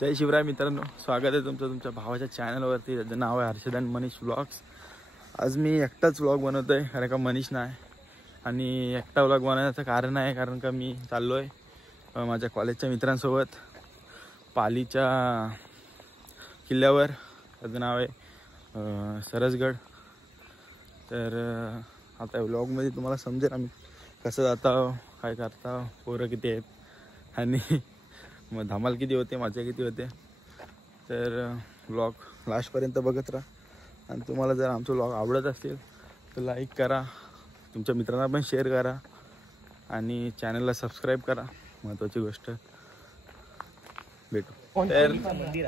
जय शिवराय मित्रांनो, स्वागत आहे तुमचं तुमच्या भावाच्या चॅनलवरती. त्याचं नाव आहे हर्षद अँड मनीष व्लॉग्स. आज मी एकटाच व्लॉग बनवतो आहे कारण का मनीष नाही. आणि एकटा व्लॉग बनवण्याचं कारण आहे कारण का मी चाललो आहे माझ्या कॉलेजच्या मित्रांसोबत पालीच्या किल्ल्यावर. त्याचं नाव आहे सरसगड. तर आता व्लॉगमध्ये तुम्हाला समजेल आम्ही कसं जाता, काय करता, पोरं किती आहेत आणि मग धमाल किती होते, मजा किती होते. तर व्लॉग लास्टपर्यंत बघत राहा. आणि तुम्हाला जर आमचं व्लॉग आवडत असेल तर लाईक करा, तुमच्या मित्रांना पण शेअर करा आणि चॅनलला सबस्क्राईब करा. महत्त्वाची गोष्ट. भेटू. तर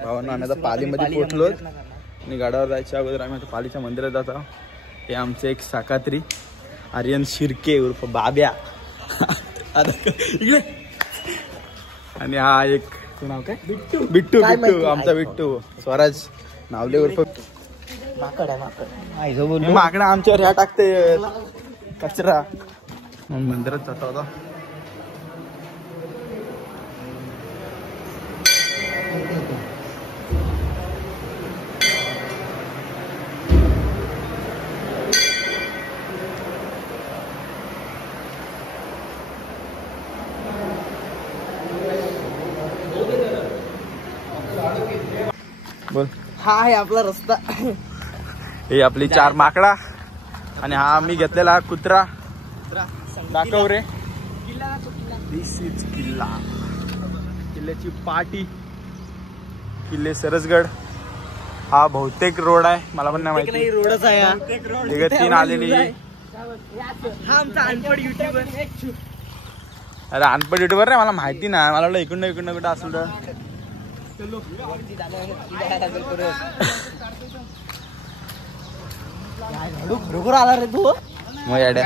भावांना आम्ही आता पालीमध्ये पोचलो आणि गाडावर जायच्या अगोदर आम्ही आता पालीच्या मंदिरात जात आहोत. हे आमचे एक साकात्री आर्यन शिर्के उर्फ बाब्या इकडे. आणि हा एक नाव काय, बिट्टू. बिट्टू आमचा बिट्टू. स्वराज नावले उर्फ माकड आहे. माकड माकडा आमच्यावर ह्या टाकते कचरा. मंदिरात जाता होता. बोल. हा आहे आपला रस्ता. हे आपली 4 माकडा आणि हा मी घेतलेला कुत्रा. दाखव रे. दिस इज किल्ला. किल्ल्याची पाटी. किल्ले सरसगड. हा बहुतेक रोड आहे, मला पण नाही माहिती. रोडच आहे. 3 आलेली. हा आमचा अनपढ युट्यूबर. अरे अनपढ युट्यूबर नाही, मला माहिती नाही. मला वाटलं इकडनं इकडनं कुठं असेल तर. बरोबर आला रे तू. मग याड्या.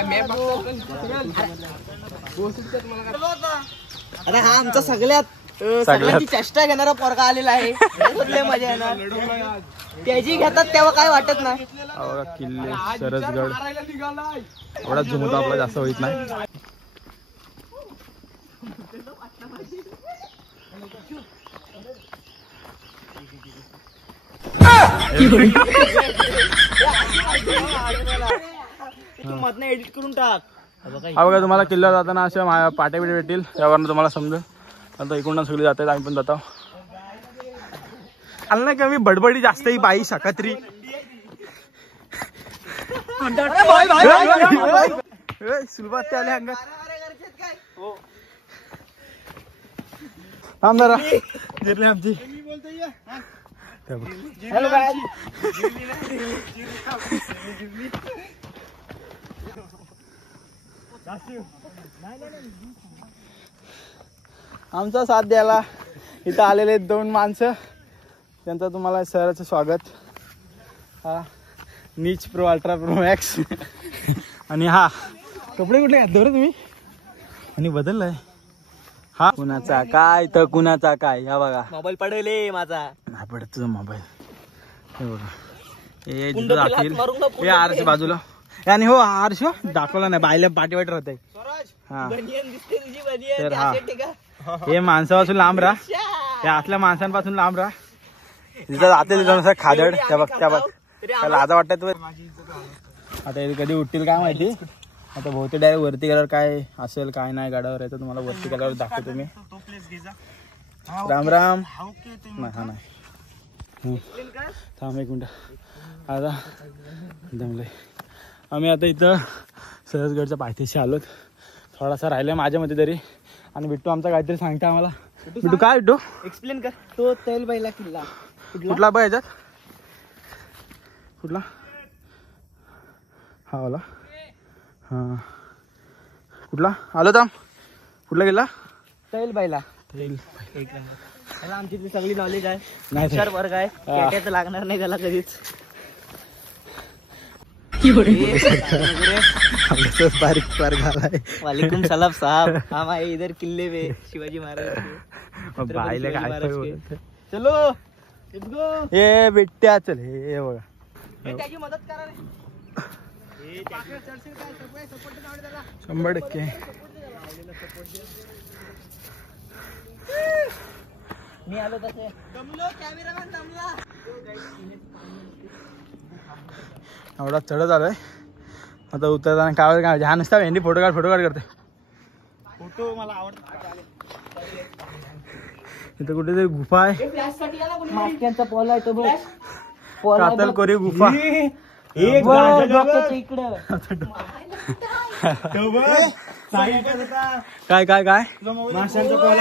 अरे हा आमचा सगळ्यात चेष्टा घेणारा पोरगा आलेला आहे. मजा येणार. त्याची घेतात तेव्हा काय वाटत नाही. किल्ले सरसगड एवढा झुमतो आपला जास्त होत नाही. तू मधनं एडिट करून टाक. हा बघा, तुम्हाला किल्ला जाताना अशा पाट्या बिट्या भेटतील, त्यावरनं तुम्हाला समजेल. आता इकडून सगळी जातात, आम्ही पण जातो. आलं नाही का मी बडबडी जास्त ही बाई शाकात्री. सुलभात आले अंगात. थांब जरा. जिरले आमची. हॅलो काय. आमचा साथ द्यायला इथं आलेले 2 माणसं, त्यांचं तुम्हाला सरांचं स्वागत. हा नीच प्रो अल्ट्रा प्रो मॅक्स. आणि हा कपडे कुठले घातले बरं तुम्ही आणि बदललाय. हा कुणाचा काय तर कुणाचा काय. हा बघा मोबाईल पडेल माझा. नाही पडत तुझा मोबाईल. हे बघा, हे तिथं दाखवेल. हे आरशी बाजूला. आणि हो आरशी दाखवला नाही, बायला पाठी वाट राहत आहे. हा तर हा हे माणसापासून लांब राहा. हे असल्या माणसांपासून लांब राहा. तिथं जाते खादड. त्या बघ त्या बघ, त्याला लाजा वाटत. आता हे कधी उठतील काय माहिती. आता बहुतेक डायरेक्ट वरती गेल्यावर काय असेल काय नाही गाड्यावर आहे तर तुम्हाला वरती गेल्यावर दाखवतो मी. राम राम. नाही हा नाही. थांब एक मिनिट. आता दमलंय. आम्ही आता इथं सरसगडच्या पायथ्याशी आलोत. थोडासा राहिलाय माझ्या मध्ये तरी. आणि बिट्टू आमचा काहीतरी सांगता आम्हाला. बिट्टू काय बिट्टू एक्सप्लेन कर. तो तैलबाईला किल्ला कुठला बघ याच्यात. कुठला हा वाला. हा कुठला आलो थांब. कुठला गेला. तैलबाईला. आमची सगळी नॉलेज आहे. हुशार वर्ग आहे. केट्याचं लागणार नाही त्याला कधीच. बारीक वर्ग आलाय. वालेकुम सलाम साहब. हम आए इधर किले पे शिवाजी महाराज. बाईला काय चलो हे बिट्ट्या चल. हे बघा त्याची मदत करा. 100%. मी आलो तसे दमलो कॅमेरामॅन दमला. एवढा चढत आलोय आता उतरताना काय हा नुसता भेंडी फोटो काढ करते. फोटो मला आवडतात. इथं कुठेतरी गुफा आहे. मागच्यांचा पॉल आहे तो बघ. कातल कोरी गुफा. इकडं काय काय काय माशांचा पॉल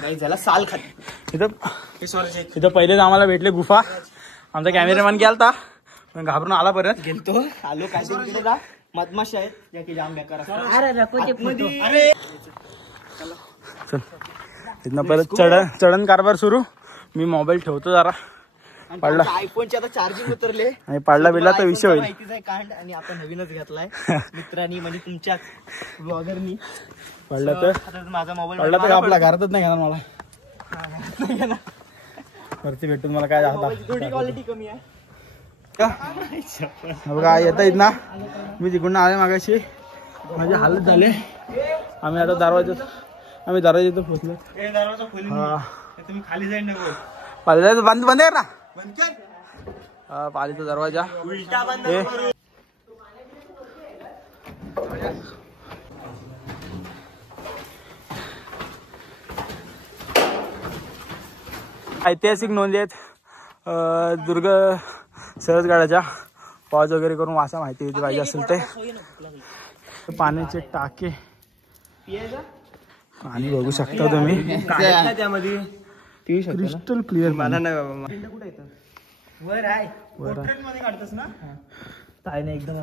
काही झाला साल खात. इथं पहिलेच आम्हाला भेटले गुफा. आमचा कॅमेरामॅन गेलता पण घाबरून आला परत. गेलतो आलो काय तिकडे जा मधमाशा आहेत ज्या की जाम बेकार असतात. चल इथनं परत चढण कारभार सुरू. मी मोबाईल ठेवतो जरा. पडला आयफोनचे आता चार्जिंग उतरले आणि पडला बिडला तर विषय होईल. माहितीच आहे कांड. आणि आपण नवीनच घेतलाय मित्रांनी म्हणजे तुमच्याच ब्लॉगरनी. पडला तर माझा मोबाईल पडला तर आपला घरातच नाही घेणार मला. वरती भेटून मला काय थोडी क्वालिटी कमी आहे. बघा येता येत ना. मी तिकडून आले मागाशी. माझे हालत झाले. आम्ही आता दरवाजात पोहोचलो. तुम्ही खाली जाईल ना पालीचा बंद कर ना. हा पालीचा दरवाजा उलटा बंद. ऐतिहासिक नोंदी आहेत दुर्ग सहजगडाच्या. पॉज वगैरे करून वाचा माहिती पाहिजे असेल ते. पाण्याचे टाके पाणी बघू शकता तुम्ही. त्यामध्ये क्रिस्टल क्लिअर. वर आहे वर काढतोस ना एकदम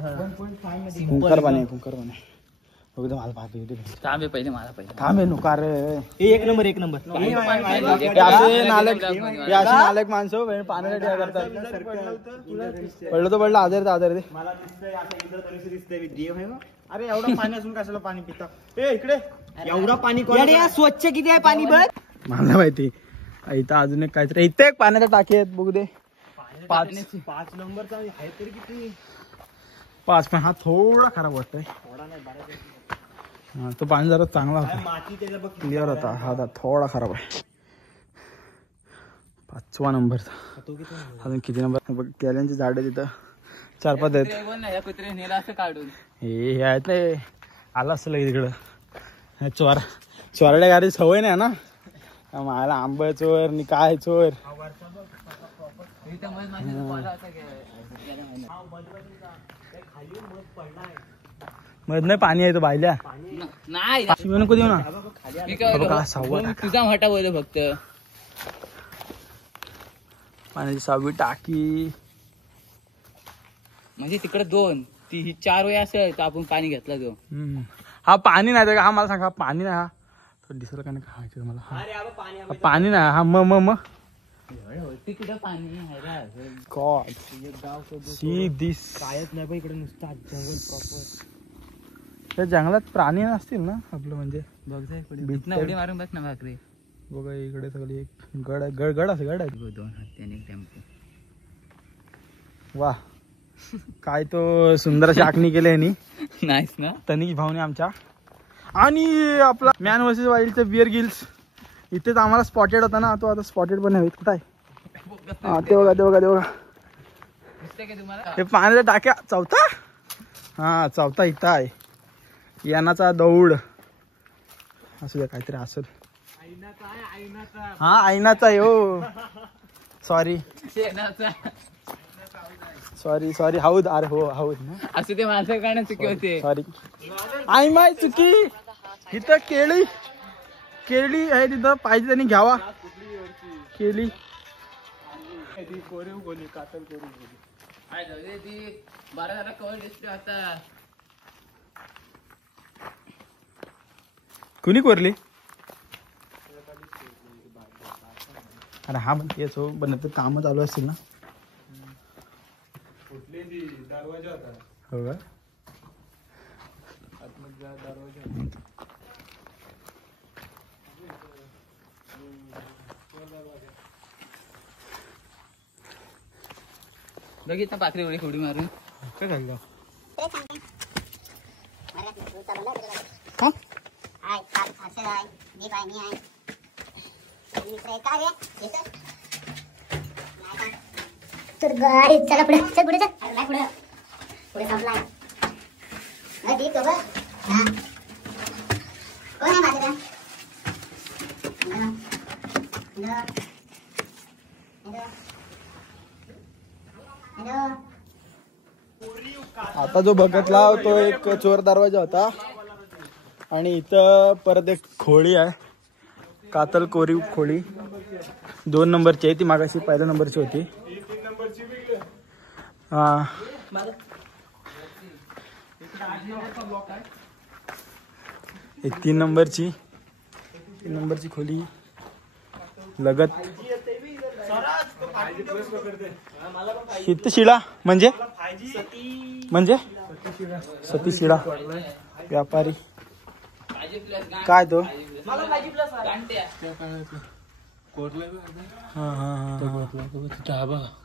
कुंकर पाणी एकदम मला पाहते. थांबे पहिले मला पहिले थांबे नुकार एक नंबर नालायक माणसं पाण्यासाठी काय करतात. पडलं तर पडलं आजार दे. मला दिसतंय असं इंद्रधनुष्य दिसतंय देव आहे. अरे एवढं पाणी असून कशाला पाणी पिता. इकडे एवढा पाणी स्वच्छ किती आहे पाणी बघ. मला माहिती. इथं अजून एक काहीतरी इथे एक पाण्याचा टाकी आहेत बघू दे. 5 नंबरचा आहे तरी किती. 5 पण हा थोडा खराब वाटतोय. तो पाणी जरा चांगला होता क्लिअर होता. हा थोडा खराब आहे. 5वा नंबरचा. अजून किती नंबर बघ. केल्यांची झाडं तिथं 4-5 आहेत. कुत्रे नेला असं काढून हे आहेत नाही. आला असं लगेच इकडं. चोरड्या गाडी सवय नाही ना मला. आंब चोर नि काय चोर. मध नाही पाणी आहे तो बायल्या नाही. नको देऊ ना. 6वा तुझा मोठा बोल फक्त. पाण्याची 6वी टाकी. म्हणजे तिकडे 2 ती 4 वेळ असेल तर आपण पाणी घेतला तो. हा पाणी नाही हा मला सांगा. पाणी नाही. हा तो दिसलं का नाही खायचं मला. हा पाणी नाही. हा मग तिकडे पाणी गॉड सी दिस. कायच नाही पण इकडे नुसतं जंगल प्रॉपर. त्या जंगलात प्राणी नसतील ना आपलं म्हणजे. बघ उडी मारून बघ ना भाकरी. बघा इकडे सगळी एक गड असं गड आहे. 2 हत्तीने टेम्पो. वा काय तो सुंदर अशी आखणी केली आहे नाहीस ना तनिष भाऊने आमच्या. आणि आपला मॅन वर्सेस वाईल्डचं बिअर गिल्स इथेच आम्हाला स्पॉटेड होता ना. तो आता स्पॉटेड पण हवेत. कुठं आहे. हा ते बघा हे पाण्याच्या टाक्या. 4था हा 4था इथं आहे. यानाचा दौड असू द्या काहीतरी असेल. हा आईनाचा आहे हो. सॉरी हौद. अरे हो हौद ना. असं ते माणसं काय चुकी होते. सॉरी आई माय चुकी. इथं केळी आहे तिथं पाहिजे त्यांनी घ्यावा. केळी कुणी कोरली. अरे हा म्हणते पण काम चालू असतील ना. हो का बघितलं पाखरी उडी मारून काय झालं. तर गाडी चला पुढे चल पुढे चल नाही पुढे पुढे संपला नाही दीप तो बघ हां कोण आहे माझ्या आता जो बघितला तो एक चोर दरवाजा होता आणि इथं परत एक खोळी आहे कातल कोरीव खोळी 2 नंबरची आहे ती मागाशी पहिल्या नंबरची होती हा एक 3 नंबरची खोली लगत इथं शिळा म्हणजे सती शिळा व्यापारी काय तो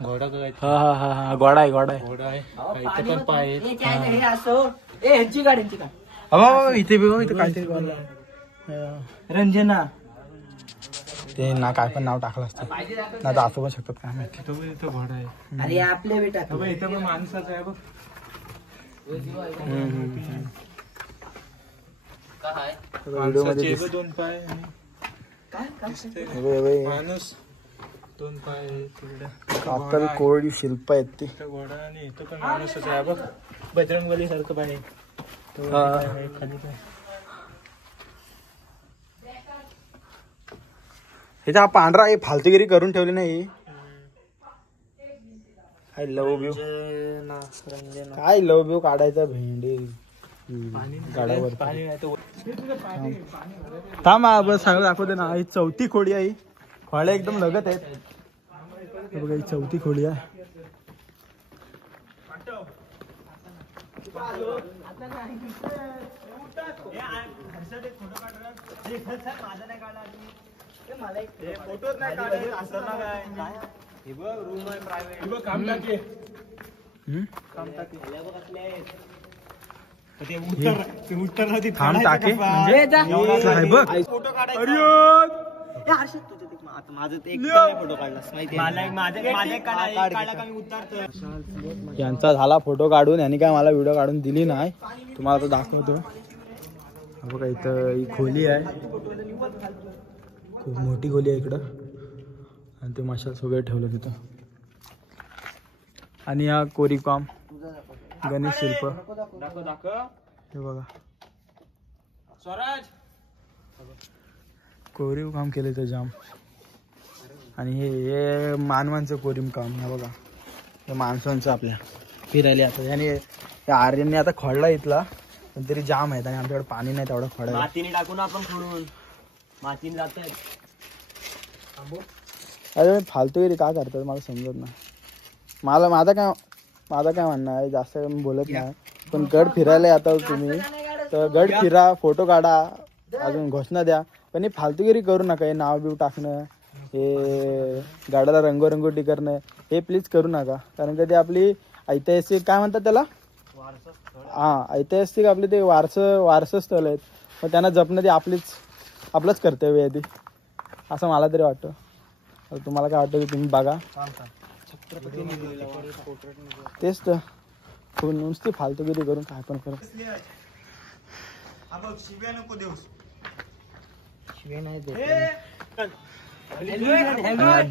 घोडा गोडा आहे पण पाय ह्यांची गाडी इथे बघ इथे काहीतरी रंजना ते ना काय पण नाव टाकलं असतं ना तर असं पण शकतात काय माहिती इथं घोडा आहे अरे आपले बेटा इथं पण माणसाचं आहे बघ व्हिडिओ मध्ये 2 पाय माणूस 2 पाय कातल कोळी शिल्प आहेत ती घोडा आणि इथं पण माणूसच आहे बघ बजरंगबली सारखं पाय खाली पाय ह्याचा हा पांढरा आहे फालतूगिरी करून ठेवली नाही काय लव बिव काय लव बिव काढायचा भेंडी गाड्यावर थांब बस सगळं दाखवते ना ही 4थी खोडी आहे खोड्या एकदम लगत आहेत बघा ही 4थी खोडी आहे थांब टाके यांचा झाला फोटो काढून यांनी काय मला व्हिडिओ काढून दिली नाही तुम्हाला तो दाखवतो बघा इथं ही खोली आहे खूप मोठी खोली आहे इकडं आणि ते मशाल सगळं ठेवलं तिथं आणि हा कोरीकाम गणेश शिल्प हे बघा कोरीव काम केलं तर जाम आणि हे मानवांचं कोरीव काम हे बघा हे माणसांचं आपल्या फिरायला आता याने या आर्यांनी आता खोडला इथला पण तरी जाम आहेत आणि आमच्याकडे पाणी नाही तेवढा खोडायला मातीने टाकून आपण खोडून मातीने जात अरे फालतूगिरी का करतात मला समजत नाही माझं काय म्हणणं आहे जास्त बोलत नाही पण गड फिरायला आता तुम्ही तर गड फिरा फोटो काढा अजून घोषणा द्या पण हे फालतूगिरी करू नका हे नाव बिव टाकणं हे गाड्याला रंगोरंगोटी करणं हे प्लीज करू नका कारण का ते आपली ऐतिहासिक काय म्हणतात त्याला ऐतिहासिक आपले ते वारसा स्थळ आहेत पण त्यांना जपणं ते आपलंच कर्तव्य आहे ते असं मला तरी वाटतं तुम्हाला काय वाटतं तुम्ही बघा तेच तर नुसती फालतूगिरी करून काय पण करत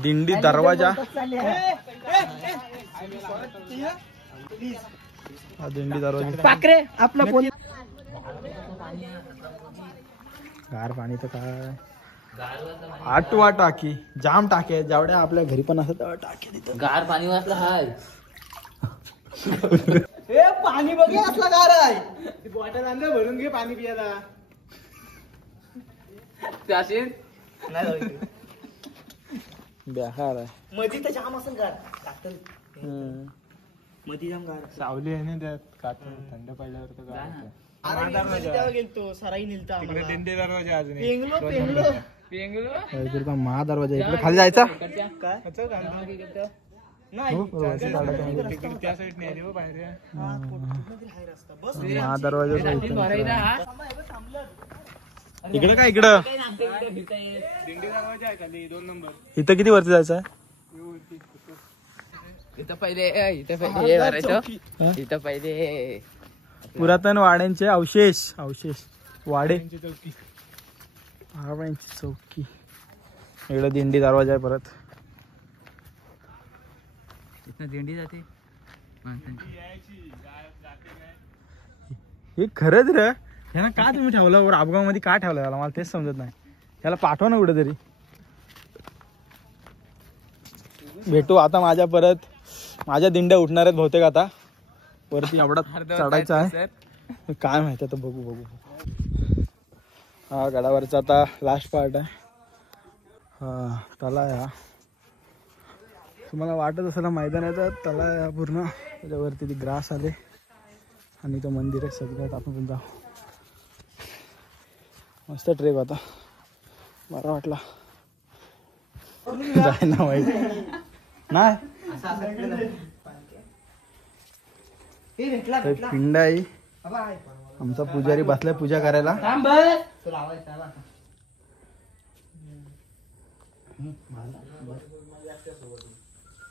दिंडी दरवाजा दिंडी दरवाजा आपला फोन गार पाणी तर काय 8 टाकी जाम टाके जेवढ्या आपल्या घरी पण असत टाके तिथं गार पाणी वाचला हाय पाणी बघे असला गार आहे बॉटल आणलं भरून घे पाणी पियाला बेकार आहे मधी तर जाम असेल गार मधी जाम गार सावली आहे ना त्यात कातून थंड पडल्यावर तर गार गेलतो सराई निलता दिंडी दरवाजा अजून पेंगलो महादरवाजा इकडे खाली जायचा काय नाही हो, वरती काढायचं. तिकडे त्या साईड नाही हो बाहेर या. हा दरवाजा इकडे काय इकडं दिंडी दरवाजा आहे खाली 2 नंबर. इथं किती वरती जायचं आहे? इथं पहिले हे भरायचं. इथं पहिले पुरातन वाड्यांचे अवशेष वाडे. त्यांची चौकी. महाराजांची चौकी. इकडे दिंडी दरवाजा आहे परत. इथं दिंडी जाते. हे खरंच रे, ह्याला का तुम्ही ठेवलं वर अपगाव मध्ये? का ठेवलं याला? मला तेच समजत नाही. त्याला पाठवा ना कुठेतरी. भेटू आता. माझ्या दिंड्या उठणार आहेत बहुतेक आता. वरती एवढा चढायचं आहे. काय माहिती आता बघू. हा गडावरचा आता लास्ट पार्ट आहे. हा तला आहे हा. तुम्हाला वाटत असेल मैदानाचा तला आहे हा पूर्ण. त्याच्यावरती ती ग्रास आले आणि तो मंदिर आहे. सगळ्यात आपण पण जाऊ. मस्त ट्रेक होता. बरा वाटला. जाय ना वाईट नाही. पिंड आहे. आमचा पुजारी बसलाय पूजा करायला.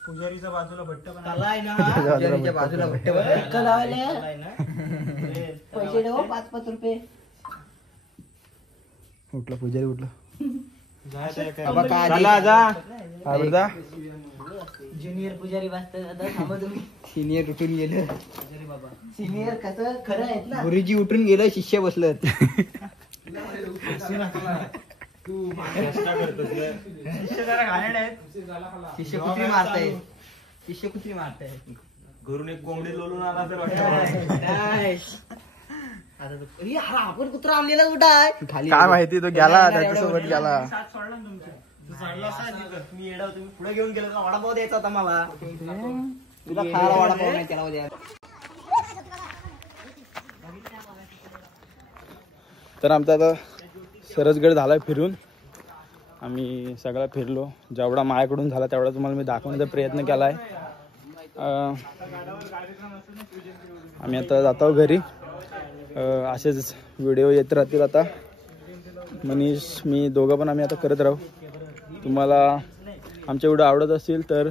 पुजारीच्या बाजूला भट्ट पण आहे. तला आहे ना, पुजारीच्या बाजूला भट्ट पैसे देऊ 5-5 रुपये. उठला पुजारी उठला. जा. ज्युनियर पुजारी सिनियर उठून गेलं. सिनियर कसं खरं आहेत ना. गुरुजी उठून गेलं, शिष्य बसलं. शिष्य जरा घाणेरडे आहेत. शिष्य कुत्री मारताय. घरून एक कोंबडी लोलून आला तर आपण कुत्रा आणलेला कुठं आहे? खाली काय माहिती तो गेला त्याच्यासोबत गेला. मी येडा तुम्ही पुढे घेऊन गेलो ना. वडापाव द्यायचा होता मला. तुला खायला वडापाव नाही त्याला उद्या. तर आमचा आता सरसगड झालाय फिरून. आम्ही सगळा फिरलो. जेवढा माझ्याकडून झाला तेवढा तुम्हाला मी दाखवण्याचा प्रयत्न केला आहे. आम्ही आता जातो घरी. असेच व्हिडिओ येत राहतील आता. मनीष मी दोघं पण आम्ही आता करत राहू. तुम्हाला आमचे व्हिडिओ आवडत असतील तर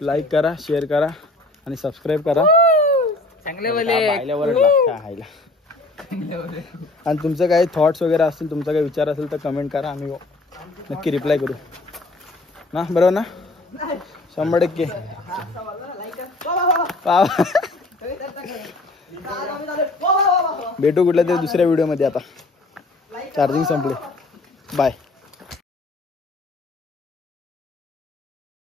लाईक करा, शेअर करा आणि सबस्क्राईब करा. चांगले आणि तुमचं काही थॉट्स वगैरे असतील, तुमचा काही विचार असेल तर कमेंट करा. आम्ही नक्की रिप्लाय करू ना. बरोबर ना? 100%. भेटू कुठल्या तरी दुसऱ्या व्हिडिओमध्ये. आता चार्जिंग संपले. बाय.